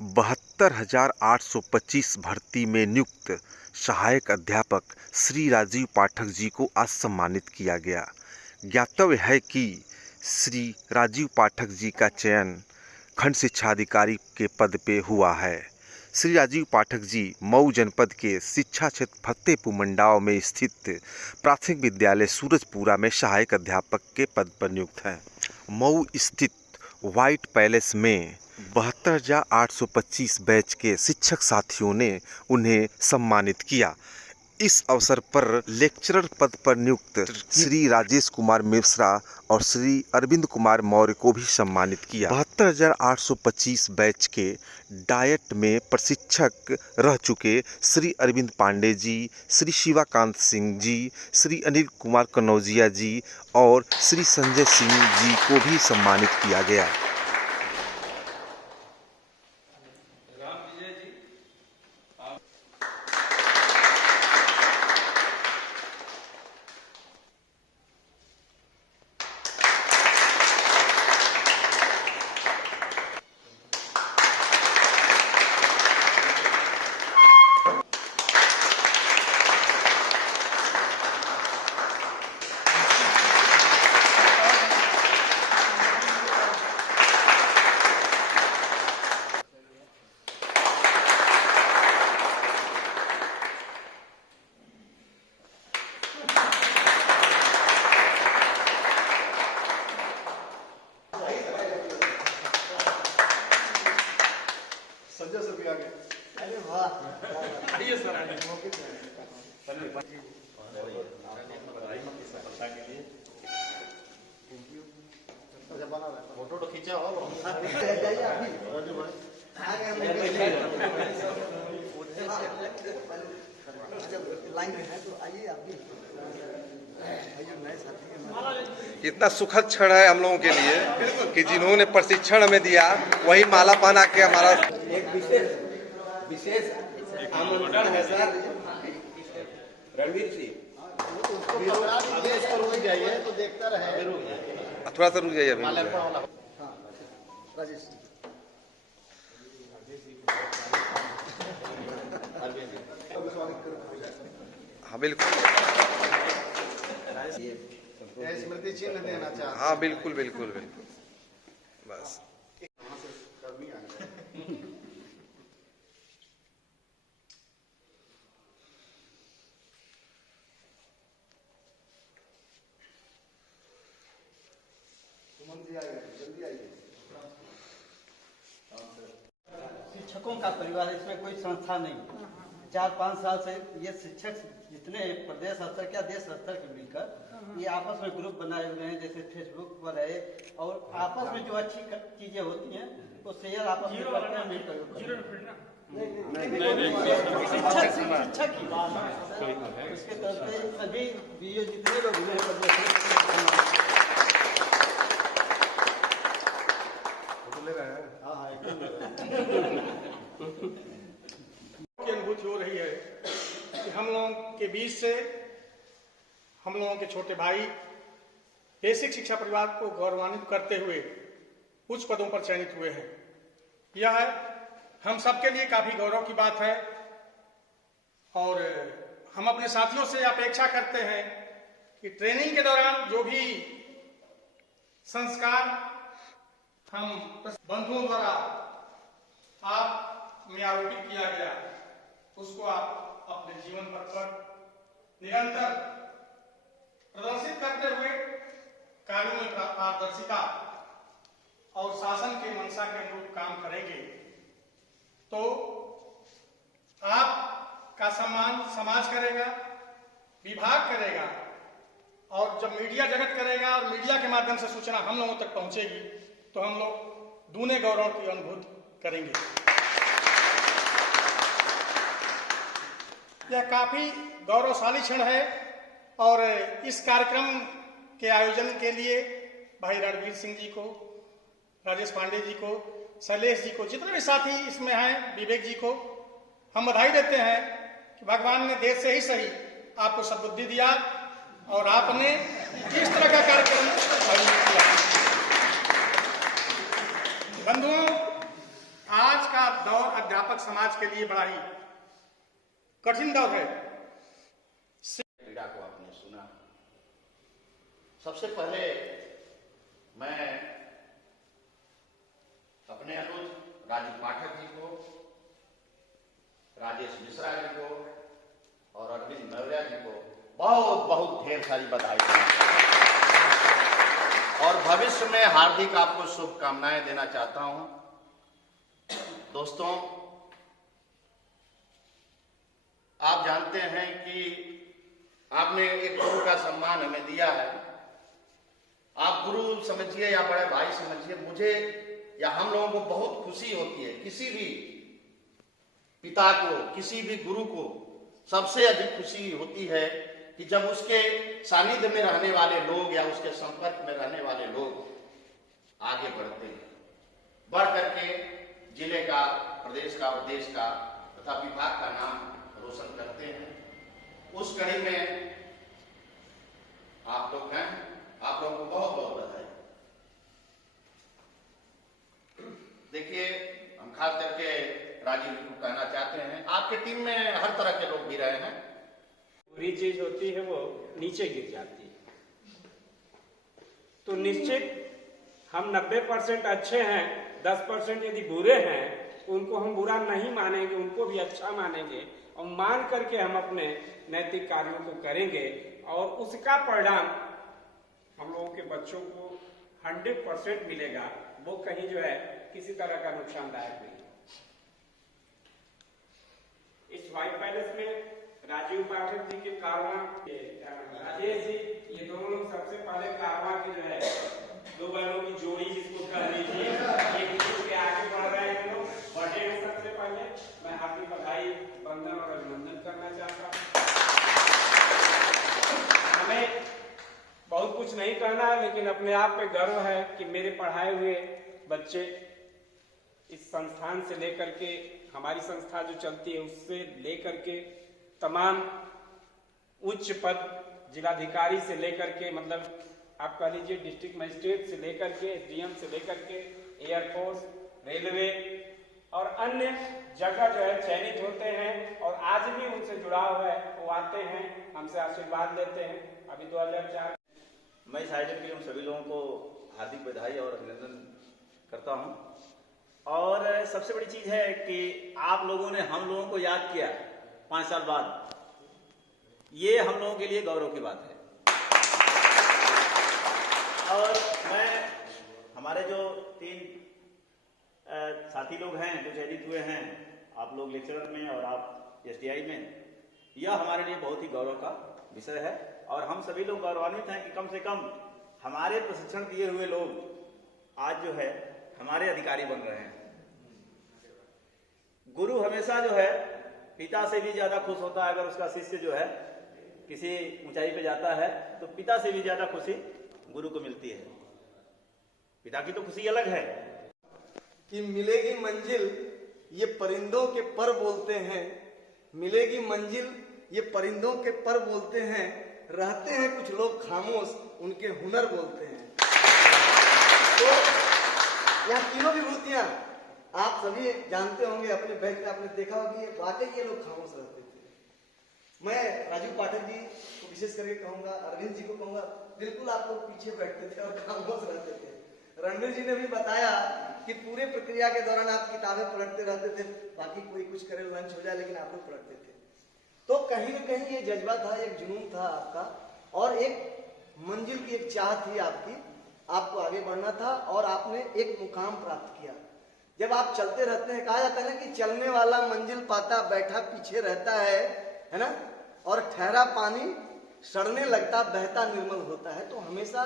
72,825 भर्ती में नियुक्त सहायक अध्यापक श्री राजीव पाठक जी को आज सम्मानित किया गया। ज्ञातव्य है कि श्री राजीव पाठक जी का चयन खंड शिक्षा अधिकारी के पद पे हुआ है। श्री राजीव पाठक जी मऊ जनपद के शिक्षा क्षेत्र फतेहपुर मंडाव में स्थित प्राथमिक विद्यालय सूरजपुरा में सहायक अध्यापक के पद पर नियुक्त हैं। मऊ स्थित व्हाइट पैलेस में 72,825 बैच के शिक्षक साथियों ने उन्हें सम्मानित किया। इस अवसर पर लेक्चरर पद पर नियुक्त श्री राजेश कुमार मिश्रा और श्री अरविंद कुमार मौर्य को भी सम्मानित किया। 72,825 बैच के डायट में प्रशिक्षक रह चुके श्री अरविंद पांडे जी, श्री शिवाकांत सिंह जी, श्री अनिल कुमार कनौजिया जी और श्री संजय सिंह जी को भी सम्मानित किया गया। संजय सर भी आ गए। अरे वाह, आइए सर, आइए। फोटो तो खींचा हो लाइन है तो आइए आप भी। इतना सुखद क्षण है हम लोगों के लिए कि जिन्होंने प्रशिक्षण हमें दिया वही माला पहना के हमारा एक विशेष आमंत्रण है सर रणवीर सिंह। रुक जाइए तो देखता रहे, थोड़ा सा रुक जाइए अभी। हाँ बिल्कुल, स्मृति चिन्ह देना चाहते। हाँ बिल्कुल बिल्कुल बिल्कुल, बस शिक्षकों का परिवार, इसमें कोई संस्था नहीं। 4-5 साल से ये शिक्षक जितने प्रदेश स्तर क्या देश स्तर के मिलकर ये आपस में ग्रुप बनाए हुए हैं, जैसे फेसबुक पर है, और आपस में जो अच्छी चीजें होती हैं वो शेयर आपस में करते हैं। शिक्षक की बात है, उसके तरफ से सभी बीओ जितने लोग की अनुभूति हो रही है कि हम लोगों के बीच से हम लोगों के छोटे भाई बेसिक शिक्षा परिवार को गौरवान्वित करते हुए उच्च पदों पर चयनित हुए हैं। यह हम सबके लिए काफी गौरव की बात है और हम अपने साथियों से अपेक्षा करते हैं कि ट्रेनिंग के दौरान जो भी संस्कार हम बंधुओं द्वारा आप में आरोपित किया गया उसको आप अपने जीवन पर निरंतर प्रदर्शित करते हुए कार्यों में पारदर्शिता और शासन के मंशा के अनुरूप काम करेंगे तो आपका सम्मान समाज करेगा, विभाग करेगा और जब मीडिया जगत करेगा और मीडिया के माध्यम से सूचना हम लोगों तक पहुंचेगी तो हम लोग दूने गौरव की अनुभूति करेंगे। यह काफी गौरवशाली क्षण है और इस कार्यक्रम के आयोजन के लिए भाई रणवीर सिंह जी को, राजेश पांडे जी को, शैलेश जी को, जितने भी साथी इसमें हैं, विवेक जी को हम बधाई देते हैं कि भगवान ने देर से ही सही आपको सद्बुद्धि दिया और आपने इस तरह का कार्यक्रम आयोजित किया। बंधुओं, आज का दौर अध्यापक समाज के लिए बड़ा ही कठिन दौर है। पीड़ा को आपने सुना। सबसे पहले मैं अपने अनुज राजीव पाठक जी को, राजेश मिश्रा जी को और अरविंद मौर्य जी को बहुत बहुत ढेर सारी बधाई देना चाहता हूं और भविष्य में हार्दिक आपको शुभकामनाएं देना चाहता हूं। दोस्तों, आप जानते हैं कि आपने एक गुरु का सम्मान हमें दिया है। आप गुरु समझिए या बड़े भाई समझिए, मुझे या हम लोगों को बहुत खुशी होती है। किसी भी पिता को, किसी भी गुरु को सबसे अधिक खुशी होती है कि जब उसके सानिध्य में रहने वाले लोग या उसके संपर्क में रहने वाले लोग आगे बढ़ते हैं, बढ़ करके जिले का, प्रदेश का और देश का तथा विभाग का नाम रोशन करते हैं। उस कड़ी में आप लोग हैं, आप लोगों को बहुत बहुत बधाई। देखिए, हम खास करके राजीव जी को कहना चाहते हैं, आपके टीम में हर तरह के लोग भी रहे हैं। बुरी चीज होती है वो नीचे गिर जाती है, तो निश्चित हम 90% अच्छे हैं, 10% यदि बुरे हैं तो उनको हम बुरा नहीं मानेंगे, उनको भी अच्छा मानेंगे और मान करके हम अपने नैतिक कार्यों को करेंगे और उसका परिणाम हम लोगों के बच्चों को 100% मिलेगा। वो कहीं जो है किसी तरह का नुकसानदायक नहीं। इस व्हाइट पैलेस में राजीव पाठक जी के कारवां, राजेश जी, ये दोनों लोग सबसे पहले कारवां की जो है दो बैलों की जोड़ी जिसको कह लीजिए, ये किसी के आगे बढ़ रहे हैं, लोग बढ़े हैं। सबसे पहले मैं आपकी बधाई, वंदन और अभिनंदन करना चाहता हूँ। हमें बहुत कुछ नहीं करना है, लेकिन अपने आप पे गर्व है कि मेरे पढ़ाए हुए बच्चे इस संस्थान से लेकर के, हमारी संस्था जो चलती है उससे लेकर के तमाम उच्च पद, जिलाधिकारी से लेकर के, मतलब आप कह लीजिए डिस्ट्रिक्ट मजिस्ट्रेट से लेकर के, एसडीएम से लेकर के, एयरफोर्स, रेलवे और अन्य जगह जो है चयनित होते हैं और आज भी उनसे जुड़ाव है। वो आते हैं, हमसे आशीर्वाद लेते हैं। अभी 2004 मैं इस आयोजन के लिए उन सभी लोगों को हार्दिक बधाई और अभिनंदन करता हूं। और सबसे बड़ी चीज है कि आप लोगों ने हम लोगों को याद किया 5 साल बाद, ये हम लोगों के लिए गौरव की बात है। और मैं, हमारे जो 3 साथी लोग हैं जो चयनित हुए हैं, आप लोग लेक्चरर में और आप एसडीआई में, यह हमारे लिए बहुत ही गौरव का विषय है और हम सभी लोग गौरवान्वित हैं कि कम से कम हमारे प्रशिक्षण दिए हुए लोग आज जो है हमारे अधिकारी बन रहे हैं। गुरु हमेशा जो है पिता से भी ज्यादा खुश होता है। अगर उसका शिष्य जो है किसी ऊंचाई पे जाता है तो पिता से भी ज्यादा खुशी गुरु को मिलती है। पिता की तो खुशी अलग है कि मिलेगी मंजिल ये परिंदों के पर बोलते हैं, मिलेगी मंजिल ये परिंदों के पर बोलते हैं, रहते हैं कुछ लोग खामोश उनके हुनर बोलते हैं। तो यहाँ तीनों विभूतियां आप सभी जानते होंगे, अपने बैग में आपने देखा होगी, वाकई ये लोग खामोश रहते थे। मैं राजीव पाठक जी को विशेष करके कहूंगा, अरविंद जी को कहूंगा, बिल्कुल आप लोग पीछे बैठते थे और खामोश रहते थे। रणवीर जी ने भी बताया कि पूरे प्रक्रिया के दौरान आप किताबें पढ़ते रहते थे, बाकी कोई कुछ करे, लंच हो जाए, लेकिन आप लोग पढ़ते थे। तो कहीं न कहीं ये जज्बा था, एक जुनून था आपका और एक मंजिल की एक चाह थी आपकी, आपको आगे बढ़ना था और आपने एक मुकाम प्राप्त किया। जब आप चलते रहते हैं, कहा जाता है ना कि चलने वाला मंजिल पाता, बैठा पीछे रहता है ना, और ठहरा पानी सड़ने लगता, बहता निर्मल होता है। तो हमेशा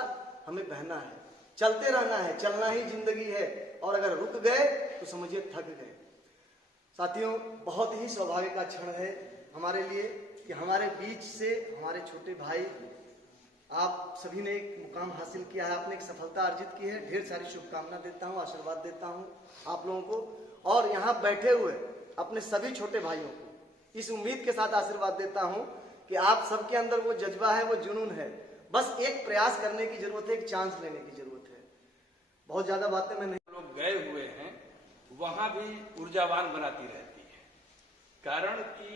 हमें बहना है, चलते रहना है, चलना ही जिंदगी है। और अगर रुक गए तो समझिए थक गए। साथियों, बहुत ही सौभाग्य का क्षण है हमारे लिए कि हमारे बीच से हमारे छोटे भाई, आप सभी ने एक मुकाम हासिल किया है, आपने एक सफलता अर्जित की है। ढेर सारी शुभकामना देता हूँ, आशीर्वाद देता हूँ आप लोगों को और यहाँ बैठे हुए अपने सभी छोटे भाइयों को इस उम्मीद के साथ आशीर्वाद देता हूँ कि आप सबके अंदर वो जज्बा है, वो जुनून है। बस एक प्रयास करने की जरूरत है, एक चांस लेने की जरूरत है। बहुत ज्यादा बातें मैं नहीं, लोग गए हुए हैं वहाँ भी ऊर्जावान बनाती रहती है। कारण कि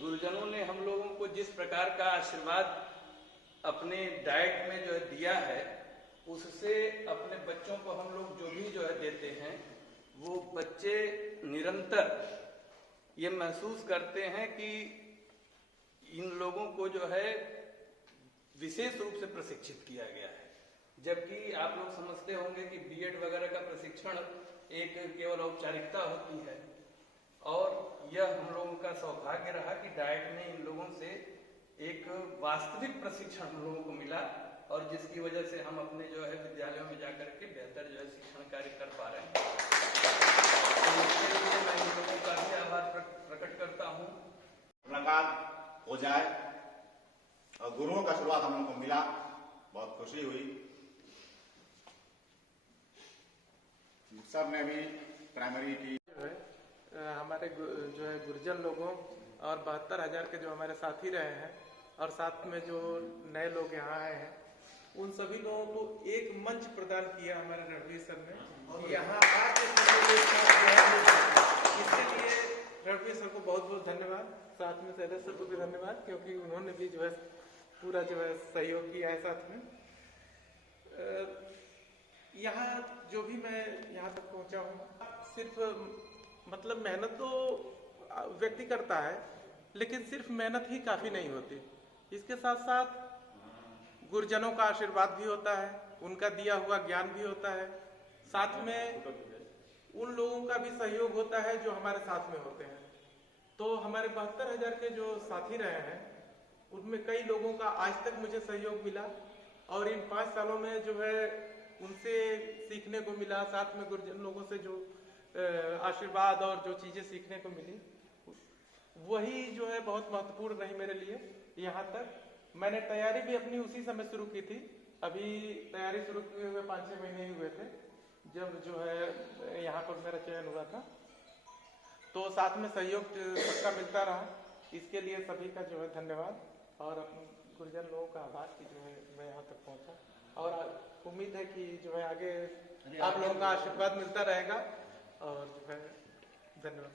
गुरुजनों ने हम लोगों को जिस प्रकार का आशीर्वाद अपने डाइट में जो है दिया है, उससे अपने बच्चों को हम लोग जो भी जो है देते हैं, वो बच्चे निरंतर ये महसूस करते हैं कि इन लोगों को जो है विशेष रूप से प्रशिक्षित किया गया है। जबकि आप लोग समझते होंगे कि बीएड वगैरह का प्रशिक्षण एक केवल औपचारिकता होती है, और यह हम लोगों का सौभाग्य रहा कि डाइट में इन लोगों से एक वास्तविक प्रशिक्षण हम लोगों को मिला, और जिसकी वजह से हम अपने जो है विद्यालयों में जाकर के बेहतर जो है शिक्षण कार्य कर पा रहे हैं। तो इसके लिए मैं इन लोगों का भी आभार प्रकट करता हूँ। मुलाकात हो जाए और गुरुओं का शुरुआत हम लोगों को मिला, बहुत खुशी हुई। सब ने भी प्राइमरी की हमारे जो है गुरुजन लोगों और 72,000 के जो हमारे साथी रहे हैं, और साथ में जो नए लोग यहाँ आए हैं, उन सभी लोगों को एक मंच प्रदान किया हमारे रणवीर सर ने, यहाँ आके इसके लिए रणवीर सर को बहुत बहुत धन्यवाद। साथ में शैलेश सर को भी धन्यवाद, क्योंकि उन्होंने भी जो है पूरा जो है सहयोग किया है साथ में। यहाँ जो भी मैं यहाँ तक पहुँचा हूँ, सिर्फ मतलब मेहनत तो व्यक्ति करता है, लेकिन सिर्फ मेहनत ही काफ़ी नहीं होती। इसके साथ साथ गुरुजनों का आशीर्वाद भी होता है, उनका दिया हुआ ज्ञान भी होता है, साथ में उन लोगों का भी सहयोग होता है जो हमारे साथ में होते हैं। तो हमारे 72,000 के जो साथी रहे हैं, उनमें कई लोगों का आज तक मुझे सहयोग मिला, और इन 5 सालों में जो है उनसे सीखने को मिला, साथ में गुरुजन लोगों से जो आशीर्वाद और जो चीज़ें सीखने को मिली, वही जो है बहुत महत्वपूर्ण रही मेरे लिए। यहाँ तक मैंने तैयारी भी अपनी उसी समय शुरू की थी। अभी तैयारी शुरू किए हुए 5-6 महीने ही हुए थे जब जो है यहाँ पर मेरा चयन हुआ था। तो साथ में सहयोग सबका मिलता रहा, इसके लिए सभी का जो है धन्यवाद, और अपने गुरुजन लोगों का आभार कि जो है मैं यहाँ तक पहुँचा, और उम्मीद है कि जो है आगे आप लोगों का आशीर्वाद मिलता रहेगा, और जो है धन्यवाद।